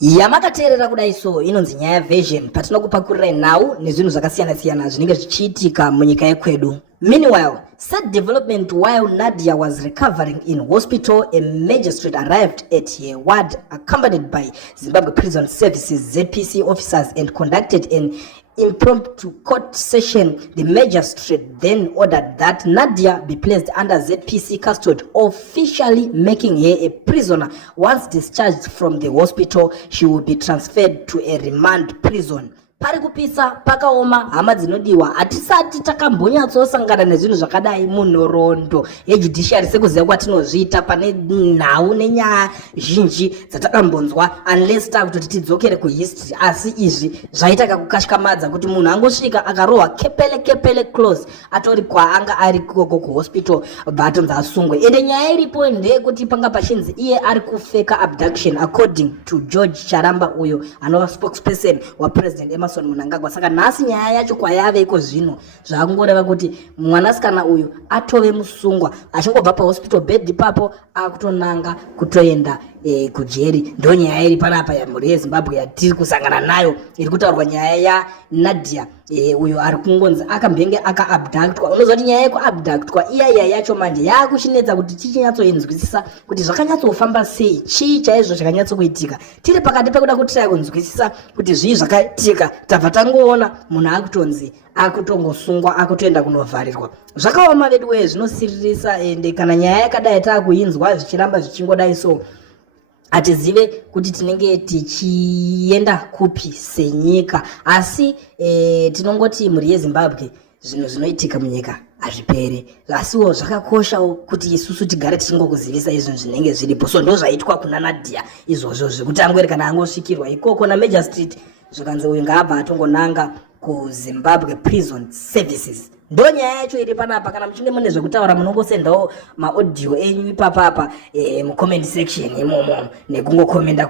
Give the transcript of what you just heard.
Yamakateerera kudai so inonzi Nyaya Vision patinokupakurira nhau nezvinhu zvakasiyana-siyana zvinenge zvichiitika munyika yekwedu. Meanwhile, said development while Nadia was recovering in hospital, a magistrate arrived at her ward accompanied by Zimbabwe Prison Services ZPC officers and conducted an impromptu court session. The magistrate then ordered that Nadia be placed under ZPC custody, officially making her a prisoner. Once discharged from the hospital, she will be transferred to a remand prison. Pari kupisa pakaoma hama dzinodiwa hatisati takambonyatsosangana nezvinhu zvakadai munhoroondo yejudiciary sekuziva kwatinozviita pane nhau nenyaya zhinji dzatakambonzwa unless takutoti tidzokere kuhistory. Asi izvi zvaita kakukashikamadza kuti munhu angosvika akarohwa kepele close atori kwaanga ari koko kuhospital bvatonzi asungwe. Ende nyaya iripo ndeyekuti panga pachinzi iye ari kufeka abduction according to George Charamba uyo anova spokesperson wapresident Emerson Mnangagwa. Saka nhasi nyaya yacho kwayave iko zvino zvakungoreva kuti mwanasikana uyu atove musungwa achingobva pahospital bed ipapo akutonanga kutoenda kujeri. Ndo nyaya iri panapa yamhuri yeZimbabwe yatiri kusangana nayo, iri kutaurwa nyaya yaNadia uyo ari kungonzi akambenge akaabductwa. Unoziva kuti nyaya yekuabductwa iya yacho manje yakuchinetsa kuti tichinyatsoinzwisisa kuti zvakanyatsofamba sei, chii chaizvo zvakanyatsokuitika. Tiri pakati pekuda kutiraya kunzwisisa kuti zvii zvakaitika, tabva tangoona munhu akutonzi akutongosungwa akutoenda kunovharirwa. Zvakaoma vedu weye, zvinosiririsa. Ende kana nyaya yakadai taakuinzwa zvichiramba zvichingodai so hatizive kuti tinenge tichienda kupi senyika. Asi tinongoti mhuri yeZimbabwe zvinhu zvinoitika munyika hazvipere. Asiwo zvakakosha kuti isusu tigare tichingokuzivisa izvo zvinenge zviripo. So ndo zvaitwa kuna Nadia izvozvo zvekuti angweri kana angosvikirwa ikoko naMagistrate zvikanzi uyu ngaabva atongonanga kuZimbabwe Prison Services. Ndo nyaya yacho iri panapa. Kana muchinge mune zvekutaura munongosendawo maaudio enyu ipapapa mucomment section imomo nekungokomenda.